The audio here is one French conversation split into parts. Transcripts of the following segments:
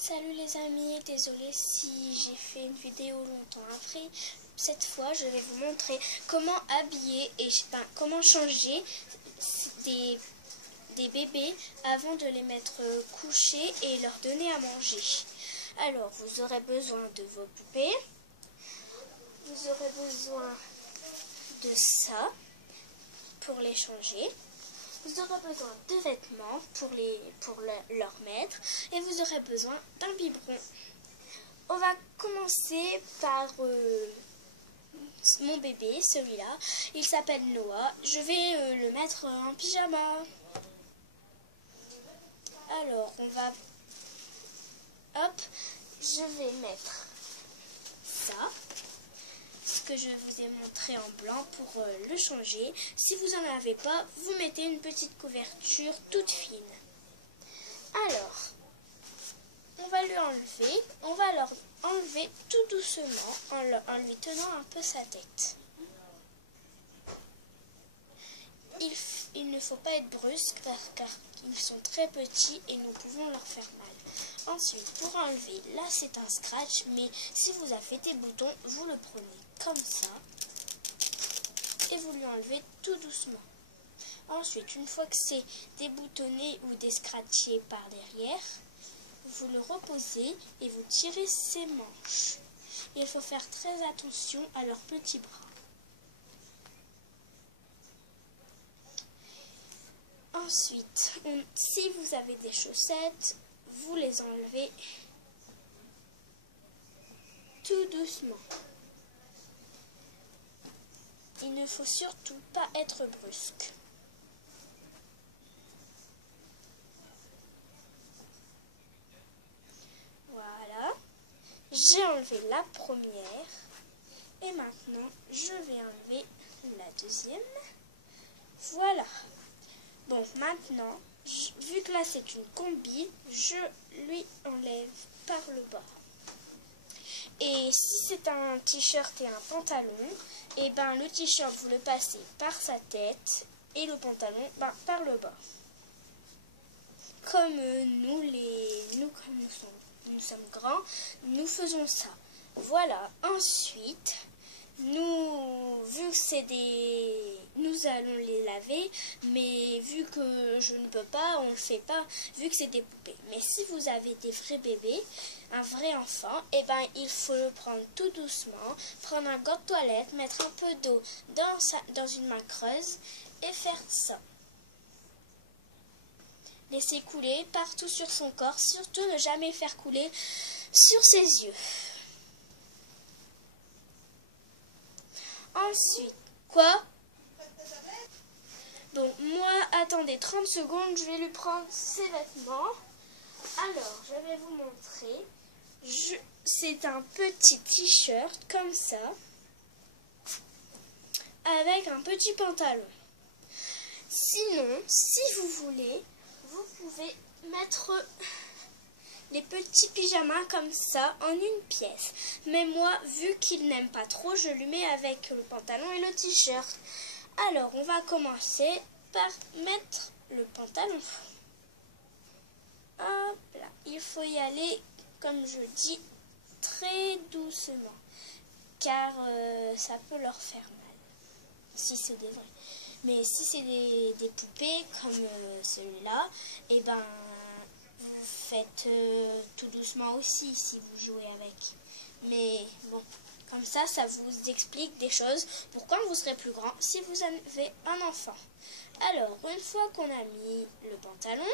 Salut les amis, désolée si j'ai fait une vidéo longtemps après. Cette fois, je vais vous montrer comment habiller et comment changer des bébés avant de les mettre couchés et leur donner à manger. Alors, vous aurez besoin de vos poupées. Vous aurez besoin de ça pour les changer. Vous aurez besoin de vêtements pour leur mettre et vous aurez besoin d'un biberon. On va commencer par mon bébé, celui-là. Il s'appelle Noah. Je vais le mettre en pyjama. Alors, on va... Hop, je vais mettre ça. Ce que je vous ai montré en blanc pour le changer. Si vous n'en avez pas, vous mettez une petite couverture toute fine. Alors, on va lui enlever. On va leur enlever tout doucement en lui tenant un peu sa tête. Il ne faut pas être brusque car ils sont très petits et nous pouvons leur faire mal. Ensuite, pour enlever, là c'est un scratch, mais si vous avez des boutons, vous le prenez comme ça et vous lui enlevez tout doucement. Ensuite, une fois que c'est déboutonné ou descratché par derrière, vous le reposez et vous tirez ses manches. Il faut faire très attention à leurs petits bras. Ensuite, si vous avez des chaussettes, vous les enlevez tout doucement. Il ne faut surtout pas être brusque. Voilà. J'ai enlevé la première. Et maintenant, je vais enlever la deuxième. Voilà. Bon, maintenant, vu que là c'est une combi, je lui enlève par le bas. Et si c'est un t-shirt et un pantalon, et ben le t-shirt vous le passez par sa tête et le pantalon par le bas. Comme nous sommes grands, nous faisons ça. Voilà. Ensuite, vu que nous allons les laver, mais vu que je ne peux pas, on ne le fait pas, vu que c'est des poupées. Mais si vous avez des vrais bébés, un vrai enfant, et ben il faut le prendre tout doucement, prendre un gant de toilette, mettre un peu d'eau dans une main creuse et faire ça. Laisser couler partout sur son corps, surtout ne jamais faire couler sur ses yeux. Ensuite, quoi? Bon, moi, attendez 30 secondes, je vais lui prendre ses vêtements. Alors, je vais vous montrer. C'est un petit t-shirt comme ça, avec un petit pantalon. Sinon, si vous voulez, vous pouvez mettre les petits pyjamas comme ça en une pièce. Mais moi, vu qu'il n'aime pas trop, je lui mets avec le pantalon et le t-shirt. Alors, on va commencer par mettre le pantalon. Hop là. Il faut y aller, comme je dis, très doucement. Car ça peut leur faire mal. Si c'est des vrais. Mais si c'est des poupées comme celui-là, et ben vous faites tout doucement aussi si vous jouez avec. Mais bon, comme ça vous explique des choses pour quand vous serez plus grand si vous avez un enfant. Alors, une fois qu'on a mis le pantalon,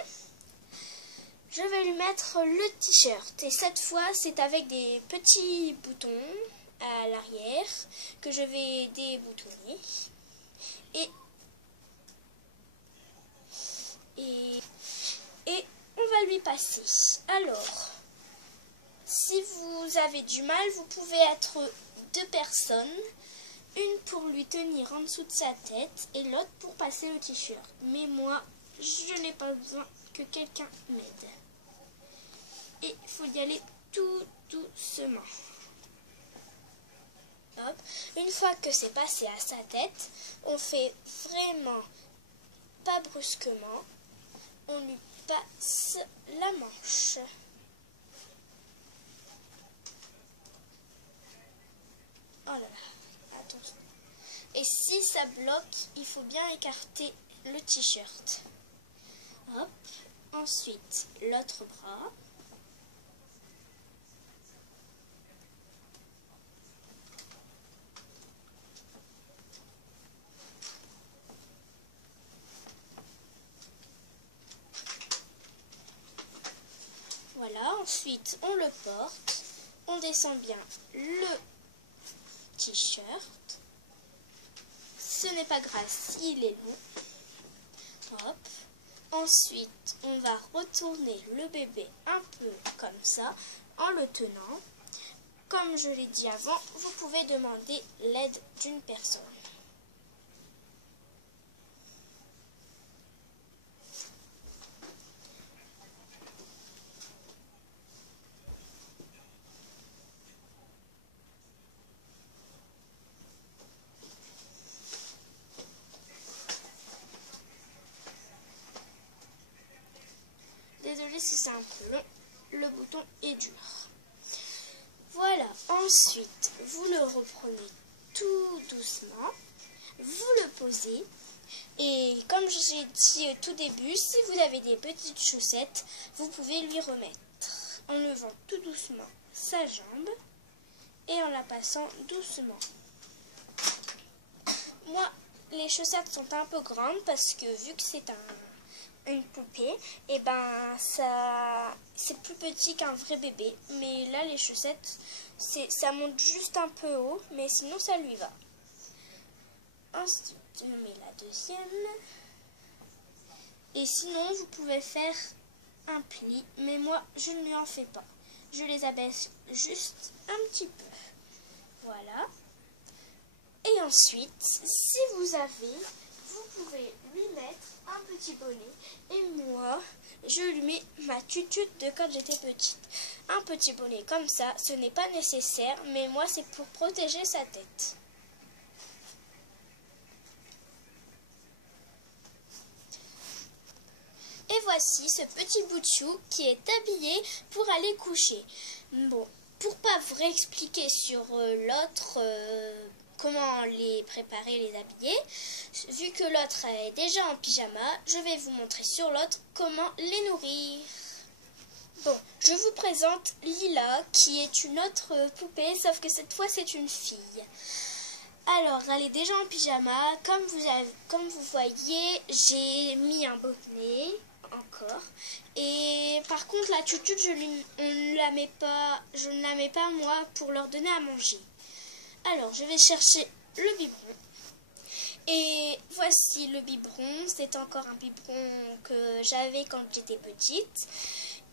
je vais lui mettre le t-shirt. Et cette fois, c'est avec des petits boutons à l'arrière que je vais déboutonner. Et on va lui passer. Alors, si vous avez du mal, vous pouvez être 2 personnes. Une pour lui tenir en dessous de sa tête et l'autre pour passer le t-shirt. Mais moi, je n'ai pas besoin que quelqu'un m'aide. Et il faut y aller tout doucement. Hop. Une fois que c'est passé à sa tête, on fait vraiment pas brusquement. On lui passe la manche. Et si ça bloque, il faut bien écarter le t-shirt. Hop. Ensuite, l'autre bras. Voilà, ensuite on le porte, on descend bien le t-shirt. Ce n'est pas grave s'il est long. Hop. Ensuite, on va retourner le bébé un peu comme ça en le tenant. Comme je l'ai dit avant, vous pouvez demander l'aide d'une personne. Désolée si c'est un peu long, le bouton est dur. Voilà, ensuite vous le reprenez tout doucement, vous le posez et comme j'ai dit au tout début, si vous avez des petites chaussettes, vous pouvez lui remettre en levant tout doucement sa jambe et en la passant doucement. Moi, les chaussettes sont un peu grandes parce que vu que c'est une poupée, et ben ça c'est plus petit qu'un vrai bébé, mais là les chaussettes ça monte juste un peu haut, mais sinon ça lui va. Ensuite je mets la deuxième et sinon vous pouvez faire un pli, mais moi je ne lui en fais pas, je les abaisse juste un petit peu. Voilà. Et ensuite si vous avez, vous pouvez lui mettre un petit bonnet. Et moi, je lui mets ma tutute de quand j'étais petite. Un petit bonnet comme ça, ce n'est pas nécessaire, mais moi c'est pour protéger sa tête. Et voici ce petit bout de chou qui est habillé pour aller coucher. Bon, pour pas vous réexpliquer sur l'autre comment les préparer, les habiller, vu que l'autre est déjà en pyjama, je vais vous montrer sur l'autre comment les nourrir. Bon, je vous présente Lila, qui est une autre poupée, sauf que cette fois c'est une fille. Alors, elle est déjà en pyjama, comme vous voyez, j'ai mis un bonnet, encore. Et par contre, la tutute, je ne la mets pas moi pour leur donner à manger. Alors, je vais chercher le biberon. Et voici le biberon. C'est encore un biberon que j'avais quand j'étais petite.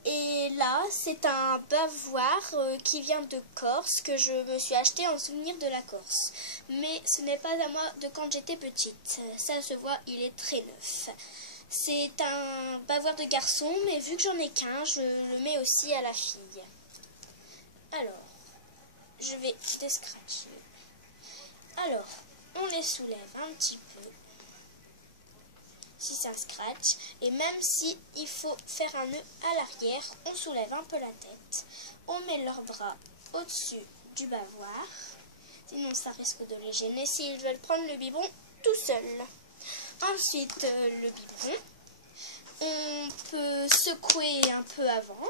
Et là, c'est un bavoir qui vient de Corse, que je me suis acheté en souvenir de la Corse. Mais ce n'est pas à moi de quand j'étais petite. Ça se voit, il est très neuf. C'est un bavoir de garçon, mais vu que j'en ai qu'un, je le mets aussi à la fille. Alors, je vais descratcher. Alors, on les soulève un petit peu, si ça scratch, et même si il faut faire un nœud à l'arrière, on soulève un peu la tête, on met leurs bras au-dessus du bavoir, sinon ça risque de les gêner s'ils veulent prendre le biberon tout seul. Ensuite, le biberon, on peut secouer un peu avant.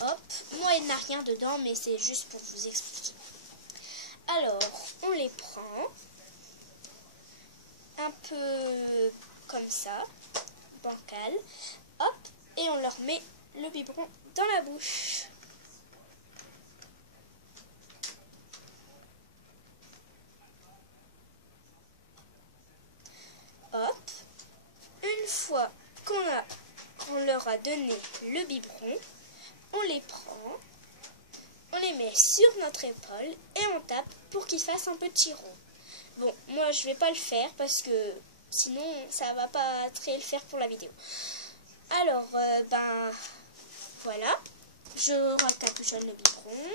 Hop, moi il n'a rien dedans, mais c'est juste pour vous expliquer. Alors, on les prend un peu comme ça, bancal, hop, et on leur met le biberon dans la bouche. Hop, une fois qu'on leur a donné le biberon, on les prend, on les met sur notre épaule et on tape pour qu'ils fassent un petit rond. Bon, moi je vais pas le faire parce que sinon ça va pas très le faire pour la vidéo. Alors, ben voilà, je recapuchonne le biberon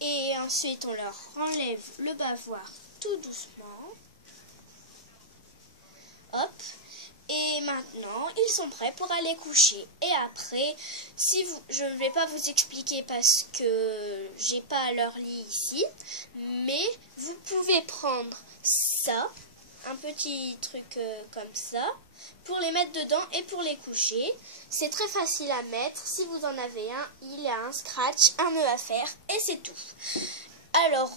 et ensuite on leur enlève le bavoir tout doucement. Hop, Et maintenant, ils sont prêts pour aller coucher. Et après, je ne vais pas vous expliquer parce que j'ai pas leur lit ici, mais vous pouvez prendre ça, un petit truc comme ça, pour les mettre dedans et pour les coucher. C'est très facile à mettre. Si vous en avez un, il y a un scratch, un nœud à faire et c'est tout. Alors,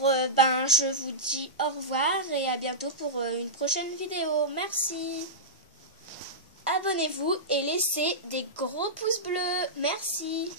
je vous dis au revoir et à bientôt pour une prochaine vidéo. Merci. Abonnez-vous et laissez des gros pouces bleus. Merci.